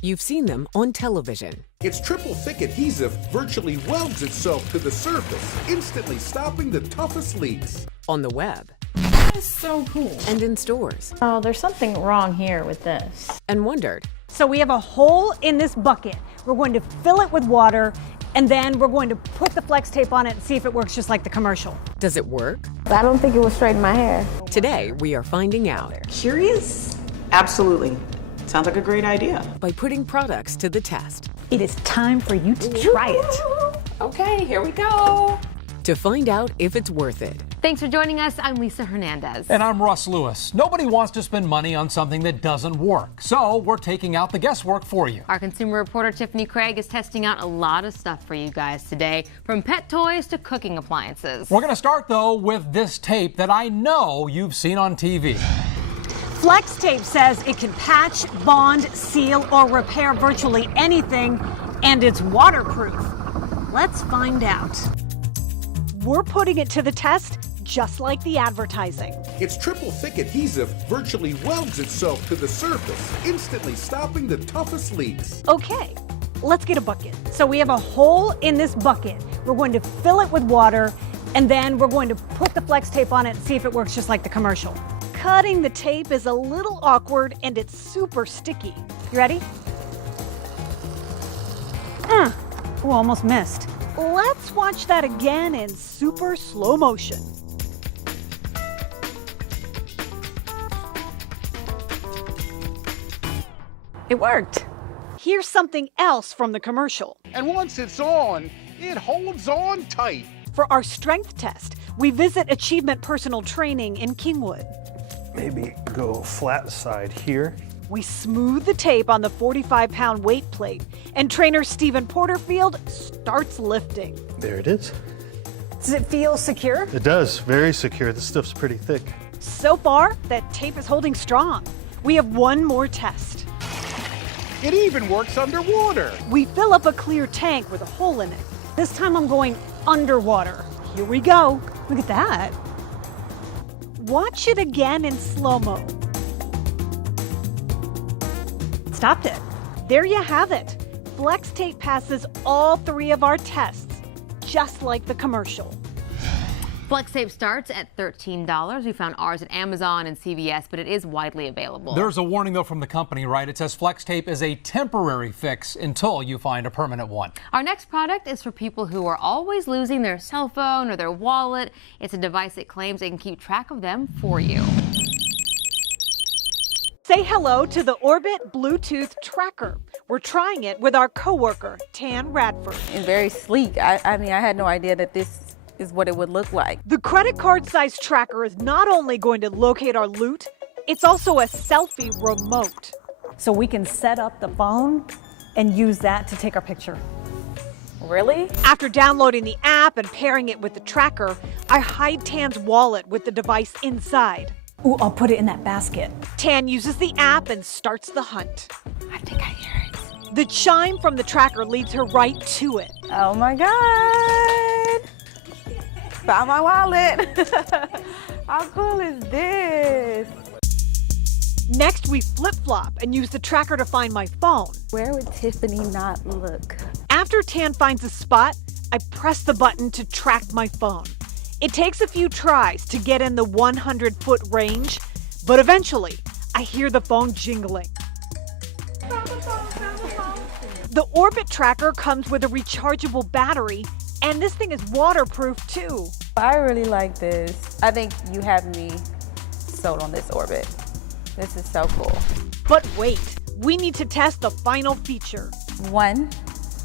You've seen them on television. Its triple thick adhesive virtually welds itself to the surface, instantly stopping the toughest leaks. On the web. That is so cool. And in stores. Oh, there's something wrong here with this. And wondered. So we have a hole in this bucket. We're going to fill it with water, and then we're going to put the flex tape on it and see if it works just like the commercial. Does it work? I don't think it will straighten my hair. Today, we are finding out. Curious? Absolutely. Sounds like a great idea. By putting products to the test. It is time for you to try it. Okay, here we go. To find out if it's worth it. Thanks for joining us. I'm Lisa Hernandez. And I'm Russ Lewis. Nobody wants to spend money on something that doesn't work. So we're taking out the guesswork for you. Our consumer reporter Tiffany Craig is testing out a lot of stuff for you guys today, from pet toys to cooking appliances. We're going to start, though, with this tape that I know you've seen on TV. Flex tape says it can patch, bond, seal, or repair virtually anything, and it's waterproof. Let's find out. We're putting it to the test just like the advertising. Its triple thick adhesive virtually welds itself to the surface, instantly stopping the toughest leaks. Okay, let's get a bucket. So we have a hole in this bucket. We're going to fill it with water, and then we're going to put the flex tape on it and see if it works just like the commercial. Cutting the tape is a little awkward, and it's super sticky. You ready? Oh, almost missed. Let's watch that again in super slow motion. It worked. Here's something else from the commercial. And once it's on, it holds on tight. For our strength test, we visit Achievement Personal Training in Kingwood. Maybe go flat side here. We smooth the tape on the 45-pound weight plate, and trainer Stephen Porterfield starts lifting. There it is. Does it feel secure? It does. Very secure. This stuff's pretty thick. So far, that tape is holding strong. We have one more test. It even works underwater. We fill up a clear tank with a hole in it. This time I'm going underwater. Here we go. Look at that. Watch it again in slow-mo. Stopped it. There you have it. Flex tape passes all three of our tests, just like the commercial. Flex tape starts at $13. We found ours at Amazon and CVS, but it is widely available. There's a warning, though, from the company, right? It says flex tape is a temporary fix until you find a permanent one. Our next product is for people who are always losing their cell phone or their wallet. It's a device that claims it can keep track of them for you. Say hello to the Orbit Bluetooth Tracker. We're trying it with our coworker, Tan Radford. And very sleek. I mean, I had no idea that this is what it would look like. The credit card size tracker is not only going to locate our loot, it's also a selfie remote. So we can set up the phone and use that to take our picture. Really? After downloading the app and pairing it with the tracker, I hide Tan's wallet with the device inside. Ooh, I'll put it in that basket. Tan uses the app and starts the hunt. I think I hear it. The chime from the tracker leads her right to it. Oh my God. Found my wallet. How cool is this? Next, we flip-flop and use the tracker to find my phone. Where would Tiffany not look? After Tan finds a spot, I press the button to track my phone. It takes a few tries to get in the 100-foot range, but eventually, I hear the phone jingling. The Orbit tracker comes with a rechargeable battery, and this thing is waterproof too. I really like this. I think you have me sold on this Orbit. This is so cool. But wait, we need to test the final feature. 1,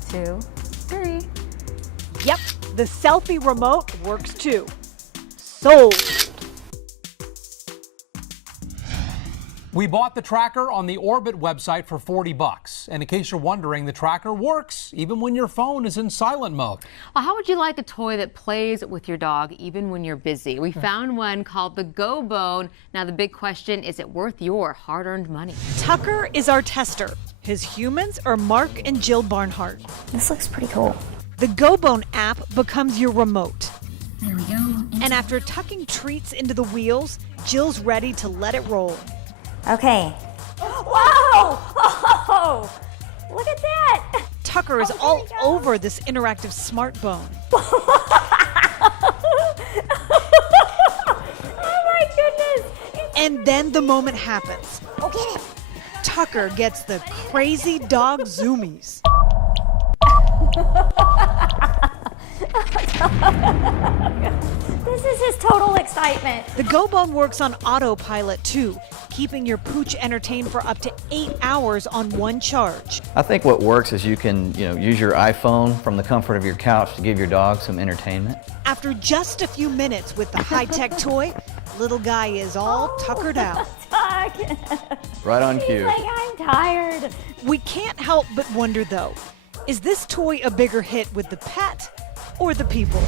2, 3. Yep, the selfie remote works too. Sold. We bought the tracker on the Orbit website for $40. And in case you're wondering, the tracker works even when your phone is in silent mode. Well, how would you like a toy that plays with your dog even when you're busy? We found one called the GoBone. Now, the big question, is it worth your hard-earned money? Tucker is our tester. His humans are Mark and Jill Barnhart. This looks pretty cool. The GoBone app becomes your remote. There we go. And after tucking treats into the wheels, Jill's ready to let it roll. Okay. Whoa! Oh, Look at that. Tucker is all over this interactive smart bone. Oh my goodness. And then the moment happens. Oh, get it. Tucker gets the crazy dog zoomies. This is his total excitement. The GoBone works on autopilot too, keeping your pooch entertained for up to 8 hours on one charge. I think what works is you can, use your iPhone from the comfort of your couch to give your dog some entertainment. After just a few minutes with the high-tech toy, little guy is all tuckered out. Right on cue. Like, I'm tired. We can't help but wonder though, is this toy a bigger hit with the pet or the people?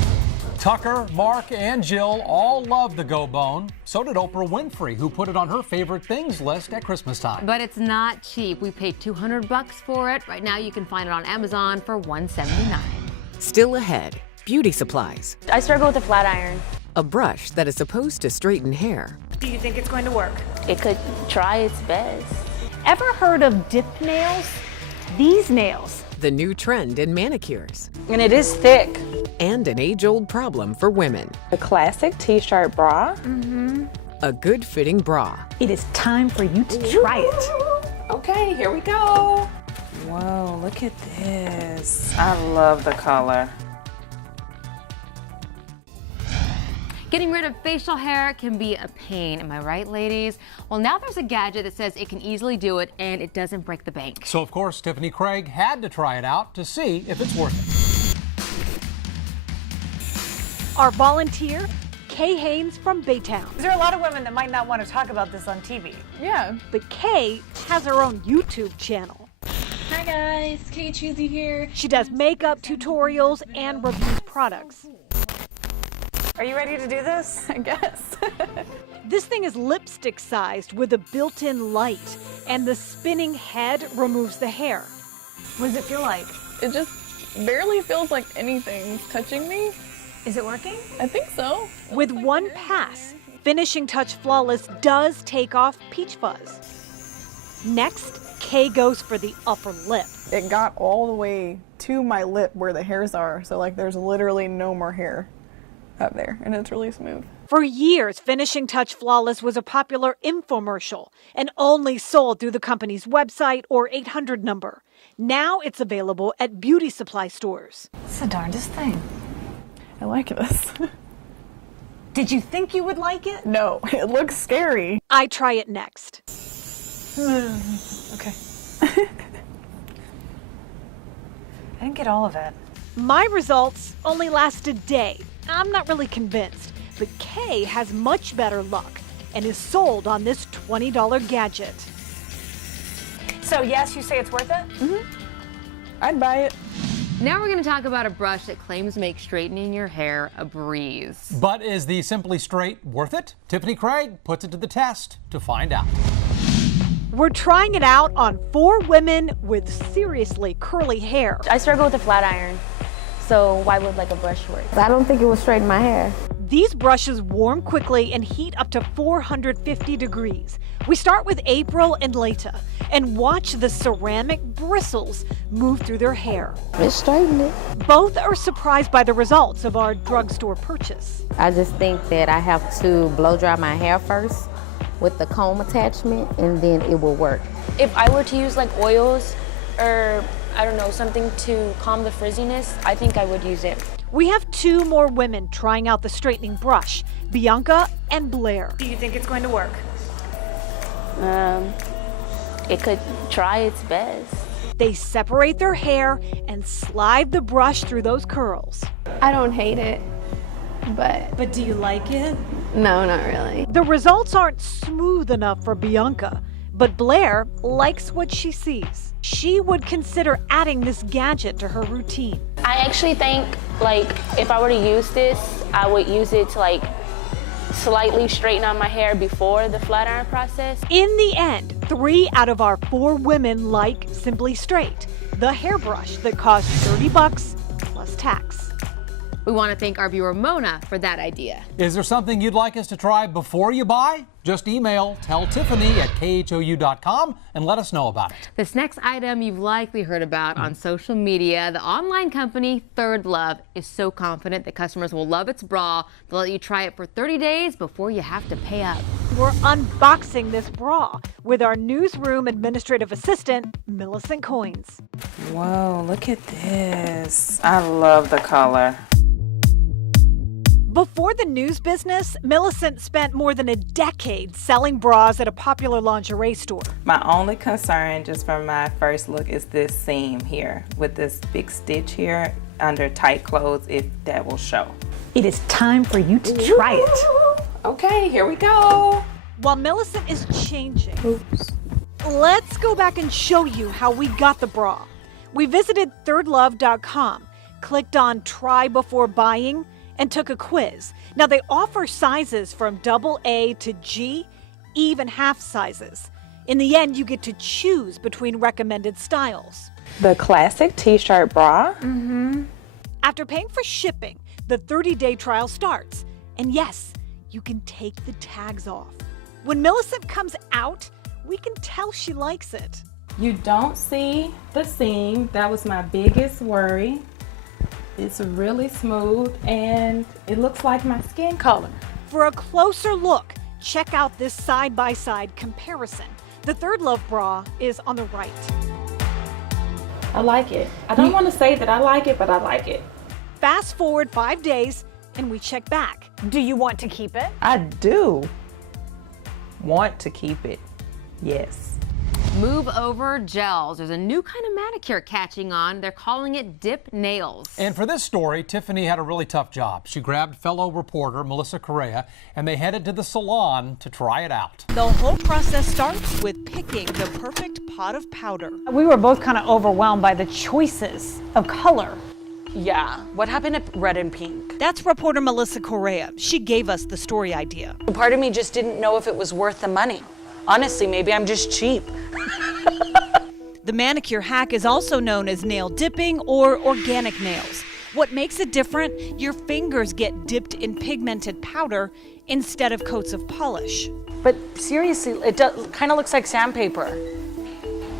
Tucker, Mark, and Jill all love the GoBone. So did Oprah Winfrey, who put it on her favorite things list at Christmas time. But it's not cheap. We paid $200 for it. Right now you can find it on Amazon for $179. Still ahead, beauty supplies. I struggle with a flat iron. A brush that is supposed to straighten hair. Do you think it's going to work? It could try its best. Ever heard of dip nails? These nails. The new trend in manicures. And it is thick. And an age-old problem for women. A classic t-shirt bra. A good-fitting bra. It is time for you to try it. Okay, here we go. Whoa, look at this. I love the color. Getting rid of facial hair can be a pain, am I right, ladies? Well, now there's a gadget that says it can easily do it and it doesn't break the bank. So, of course, Tiffany Craig had to try it out to see if it's worth it. Our volunteer, Kay Haynes from Baytown. There are a lot of women that might not want to talk about this on TV. Yeah. But Kay has her own YouTube channel. Hi guys, Kay Choosy here. She does makeup tutorials and reviews products. Are you ready to do this? I guess. This thing is lipstick sized with a built-in light, and the spinning head removes the hair. What does it feel like? It just barely feels like anything's touching me. Is it working? I think so. With one pass, Finishing Touch Flawless does take off peach fuzz. Next, Kay goes for the upper lip. It got all the way to my lip where the hairs are, so like there's literally no more hair up there, and it's really smooth. For years, Finishing Touch Flawless was a popular infomercial and only sold through the company's website or 800 number. Now it's available at beauty supply stores. It's the darndest thing. I like this. Did you think you would like it? No, it looks scary. I try it next. Okay. I didn't get all of it. My results only last a day. I'm not really convinced, but Kay has much better luck and is sold on this $20 gadget. So yes, you say it's worth it? I'd buy it. Now we're going to talk about a brush that claims to make straightening your hair a breeze. But is the Simply Straight worth it? Tiffany Craig puts it to the test to find out. We're trying it out on 4 women with seriously curly hair. I struggle with a flat iron, so why would like a brush work? I don't think it will straighten my hair. These brushes warm quickly and heat up to 450 degrees. We start with April and Leta and watch the ceramic bristles move through their hair. It's straightening. Both are surprised by the results of our drugstore purchase. I just think that I have to blow dry my hair first with the comb attachment, and then it will work. If I were to use like oils or I don't know, something to calm the frizziness, I think I would use it. We have 2 more women trying out the straightening brush, Bianca and Blair. Do you think it's going to work? It could try its best. They separate their hair and slide the brush through those curls. I don't hate it, but do you like it? no, not really. The results aren't smooth enough for Bianca, but Blair likes what she sees. She would consider adding this gadget to her routine. I actually think like if I were to use this, I would use it to like slightly straighten out my hair before the flat iron process. In the end, 3 out of our 4 women like Simply Straight, the hairbrush that costs $30 plus tax. We want to thank our viewer Mona for that idea. Is there something you'd like us to try before you buy? Just email telltiffany@khou.com and let us know about it. This next item you've likely heard about on social media. The online company Third Love is so confident that customers will love its bra. They'll let you try it for 30 days before you have to pay up. We're unboxing this bra with our newsroom administrative assistant, Millicent Coins. Whoa, look at this. I love the color. Before the news business, Millicent spent more than a decade selling bras at a popular lingerie store. My only concern just from my first look is this seam here with this big stitch here under tight clothes, if that will show. It is time for you to try it. Okay, here we go. While Millicent is changing, let's go back and show you how we got the bra. We visited thirdlove.com, clicked on try before buying, and took a quiz. Now they offer sizes from AA to G, even half sizes. In the end, you get to choose between recommended styles. The classic t-shirt bra. After paying for shipping, the 30-day trial starts. And yes, you can take the tags off. When Millicent comes out, we can tell she likes it. You don't see the seam. That was my biggest worry. It's really smooth and it looks like my skin color. For a closer look, check out this side-by-side comparison. The Third Love bra is on the right. I like it. I don't want to say that I like it, but I like it. Fast forward 5 days and we check back. Do you want to keep it? I do want to keep it. Yes. Move over gels. There's a new kind of manicure catching on. They're calling it dip nails. And for this story, Tiffany had a really tough job. She grabbed fellow reporter Melissa Correa and they headed to the salon to try it out. The whole process starts with picking the perfect pot of powder. We were both kind of overwhelmed by the choices of color. Yeah, what happened to red and pink? That's reporter Melissa Correa. She gave us the story idea. Part of me just didn't know if it was worth the money. Honestly, maybe I'm just cheap. The manicure hack is also known as nail dipping or organic nails. What makes it different? Your fingers get dipped in pigmented powder instead of coats of polish. But seriously, it kind of looks like sandpaper.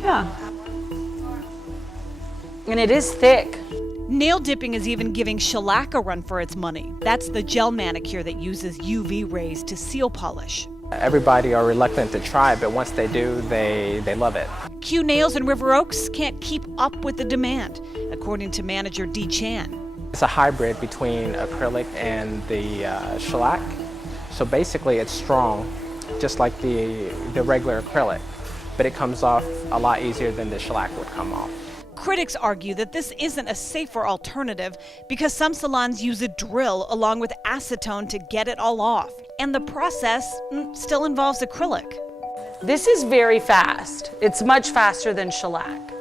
Yeah. And it is thick. Nail dipping is even giving shellac a run for its money. That's the gel manicure that uses UV rays to seal polish. Everybody are reluctant to try it, but once they do, they love it. Q Nails in River Oaks can't keep up with the demand, according to manager Dee Chan. It's a hybrid between acrylic and the shellac. So basically it's strong, just like the regular acrylic, but it comes off a lot easier than the shellac would come off. Critics argue that this isn't a safer alternative because some salons use a drill along with acetone to get it all off. And the process still involves acrylic. This is very fast. It's much faster than shellac.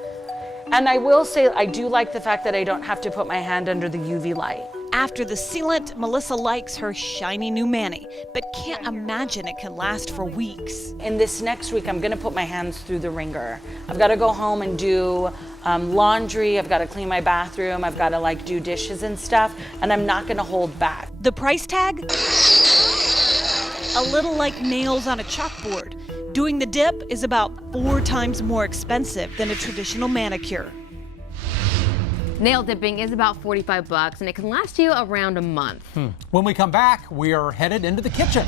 And I will say I do like the fact that I don't have to put my hand under the UV light. After the sealant, Melissa likes her shiny new mani, but can't imagine it can last for weeks. In this next week, I'm gonna put my hands through the ringer. I've gotta go home and do laundry, I've gotta clean my bathroom, I've gotta do dishes and stuff, and I'm not gonna hold back. The price tag? A little like nails on a chalkboard. Doing the dip is about 4 times more expensive than a traditional manicure. Nail dipping is about $45 and it can last you around a month. When we come back, we are headed into the kitchen.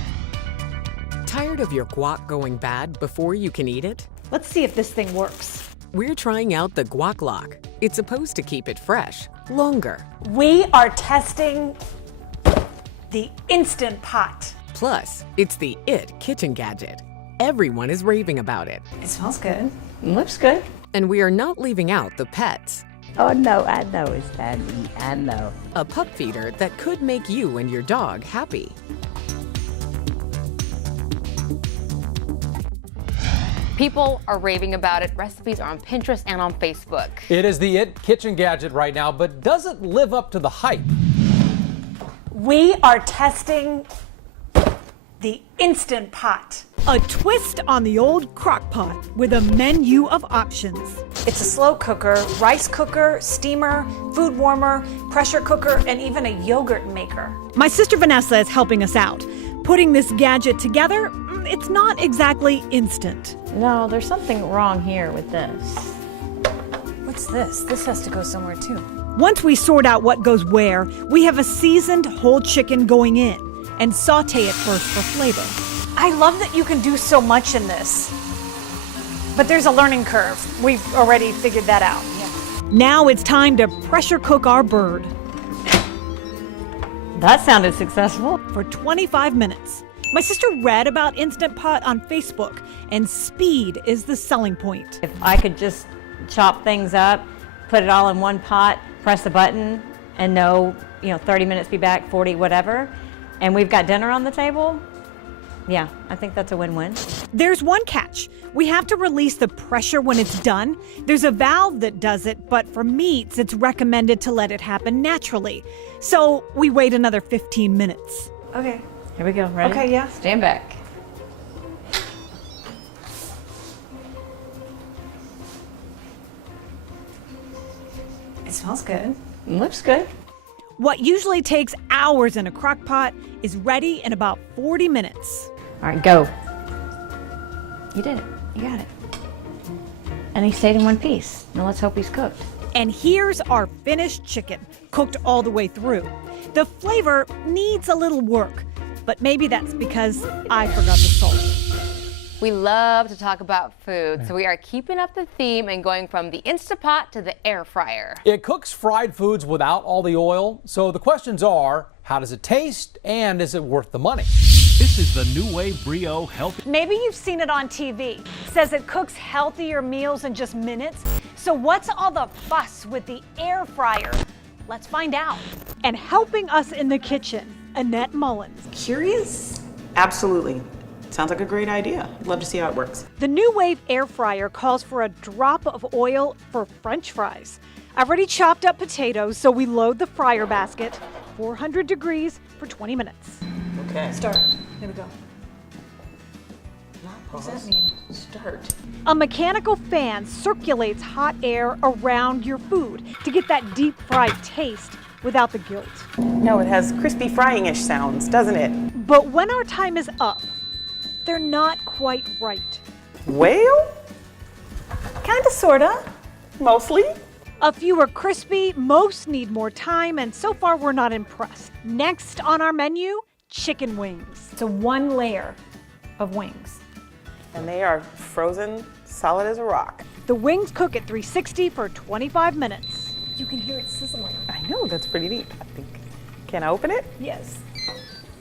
Tired of your guac going bad before you can eat it? Let's see if this thing works. We're trying out the Gua Clock. It's supposed to keep it fresh longer. We are testing the Instant Pot. Plus, it's the IT kitchen gadget. Everyone is raving about it. It smells good. It looks good. And we are not leaving out the pets. Oh no, I know it's time to eat, I know. A pup feeder that could make you and your dog happy. People are raving about it. Recipes are on Pinterest and on Facebook. It is the IT kitchen gadget right now, but does it live up to the hype? We are testing the Instant Pot. A twist on the old crock pot with a menu of options. It's a slow cooker, rice cooker, steamer, food warmer, pressure cooker, and even a yogurt maker. My sister Vanessa is helping us out. Putting this gadget together, it's not exactly instant. No, there's something wrong here with this. What's this? This has to go somewhere too. Once we sort out what goes where, we have a seasoned whole chicken going in and saute it first for flavor. I love that you can do so much in this. But there's a learning curve. We've already figured that out. Now it's time to pressure cook our bird. That sounded successful. For 25 minutes. My sister read about Instant Pot on Facebook, and speed is the selling point. If I could just chop things up, put it all in one pot, press a button, and know, 30 minutes, be back, 40, whatever, and we've got dinner on the table, yeah, I think that's a win-win. There's one catch. We have to release the pressure when it's done. There's a valve that does it, but for meats, it's recommended to let it happen naturally. So we wait another 15 minutes. Okay. Here we go. Ready? Okay, yeah. Stand back. It smells good. It looks good. What usually takes hours in a crock pot is ready in about 40 minutes. All right, go. You did it. You got it. And he stayed in one piece. Now let's hope he's cooked. And here's our finished chicken, cooked all the way through. The flavor needs a little work, but maybe that's because I forgot the salt. We love to talk about food, so we are keeping up the theme and going from the Instapot to the air fryer. It cooks fried foods without all the oil, so the questions are, how does it taste and is it worth the money? This is the NuWave Brio Healthy. Maybe you've seen it on TV. It says it cooks healthier meals in just minutes. So what's all the fuss with the air fryer? Let's find out. And helping us in the kitchen, Annette Mullins. Curious? Absolutely. Sounds like a great idea. Love to see how it works. The NuWave Air Fryer calls for a drop of oil for French fries. I've already chopped up potatoes, so we load the fryer basket, 400 degrees for 20 minutes. Okay. Start. Here we go. What does that mean? Start. A mechanical fan circulates hot air around your food to get that deep fried taste without the guilt. No, it has crispy frying-ish sounds, doesn't it? But when our time is up, they're not quite right. Well, Kinda, sorta. mostly. A few are crispy, most need more time, and so far we're not impressed. Next on our menu, chicken wings. So one layer of wings. And they are frozen, solid as a rock. The wings cook at 360 for 25 minutes. You can hear it sizzling. I know, that's pretty neat, I think. Can I open it? Yes.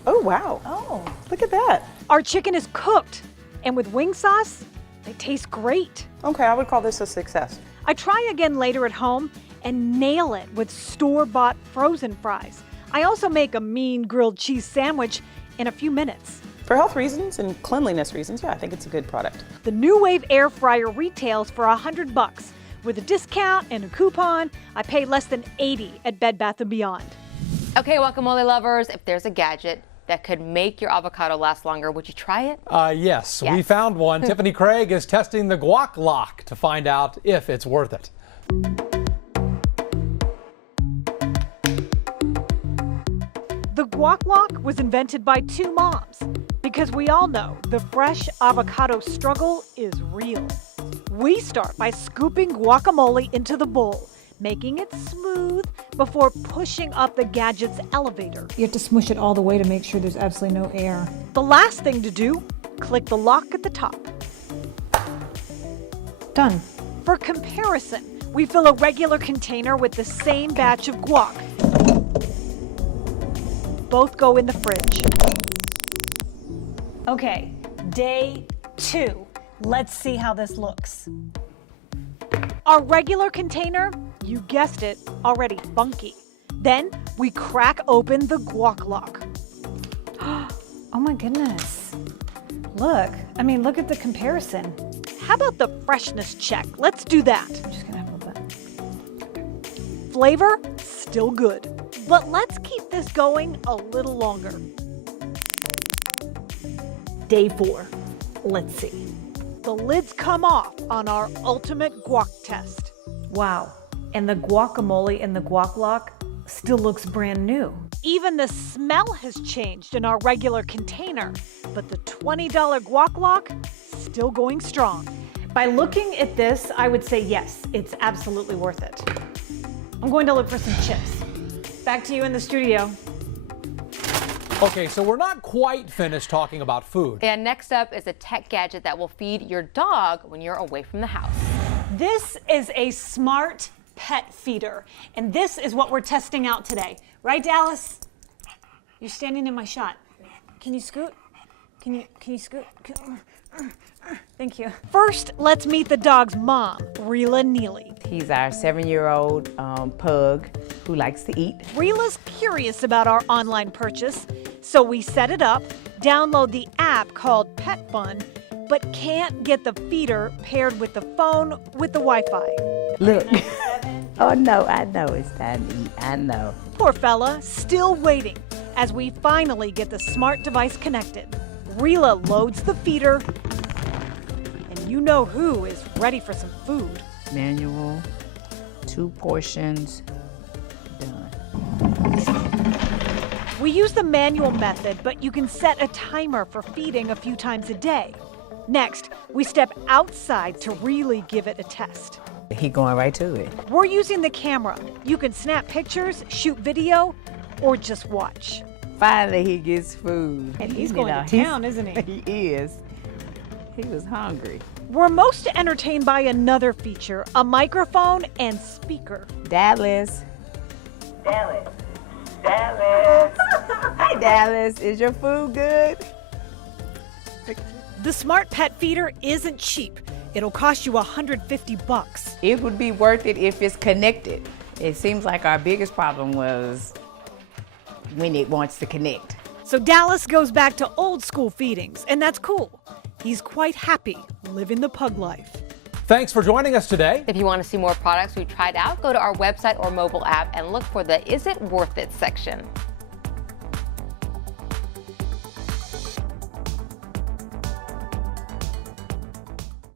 Oh, wow. Oh. Look at that. Our chicken is cooked, and with wing sauce, they taste great. Okay, I would call this a success. I try again later at home and nail it with store-bought frozen fries. I also make a mean grilled cheese sandwich in a few minutes. For health reasons and cleanliness reasons, yeah, I think it's a good product. The NuWave Air Fryer retails for $100. With a discount and a coupon, I pay less than $80 at Bed Bath & Beyond. Okay, guacamole lovers, if there's a gadget that could make your avocado last longer, would you try it? Yes, we found one. Tiffany Craig is testing the Gua Clock to find out if it's worth it. The Gua Clock was invented by two moms because we all know the fresh avocado struggle is real. We start by scooping guacamole into the bowl, making it smooth before pushing up the gadget's elevator. You have to smush it all the way to make sure there's absolutely no air. The last thing to do, click the lock at the top. Done. For comparison, we fill a regular container with the same batch of guac. Both go in the fridge. Okay, day 2. Let's see how this looks. Our regular container, you guessed it, already funky. Then we crack open the Gua Clock. Oh my goodness. Look at the comparison. How about the freshness check? Let's do that. I'm just gonna have a little bit. Flavor, still good. But let's keep this going a little longer. Day 4. Let's see. The lids come off on our ultimate guac test. Wow. And the guacamole in the Gua Clock still looks brand new. Even the smell has changed in our regular container, but the $20 Gua Clock still going strong. By looking at this, I would say yes, it's absolutely worth it. I'm going to look for some chips. Back to you in the studio. Okay, so we're not quite finished talking about food. And next up is a tech gadget that will feed your dog when you're away from the house. This is a smart pet feeder, and this is what we're testing out today. Right, Dallas? You're standing in my shot. Can you scoot? Can you scoot? Thank you. First, let's meet the dog's mom, Rila Neely. He's our 7-year-old pug who likes to eat. Rila's curious about our online purchase, so we set it up, download the app called Pet Fun, but can't get the feeder paired with the phone with the Wi-Fi. Look. Oh no, I know it's time to eat. I know. Poor fella, still waiting as we finally get the smart device connected. Rila loads the feeder, and you know who is ready for some food. Manual, 2 portions, done. We use the manual method, but you can set a timer for feeding a few times a day. Next, we step outside to really give it a test. He going right to it. We're using the camera. You can snap pictures, shoot video, or just watch. Finally, he gets food. And he's going to town, isn't he? He is. He was hungry. We're most entertained by another feature, a microphone and speaker. Dallas. Dallas. Dallas. Hi, Dallas. Is your food good? The smart pet feeder isn't cheap. It'll cost you $150. It would be worth it if it's connected. It seems like our biggest problem was when it wants to connect. So Dallas goes back to old school feedings, and that's cool. He's quite happy living the pug life. Thanks for joining us today. If you want to see more products we tried out, go to our website or mobile app and look for the Is It Worth It section.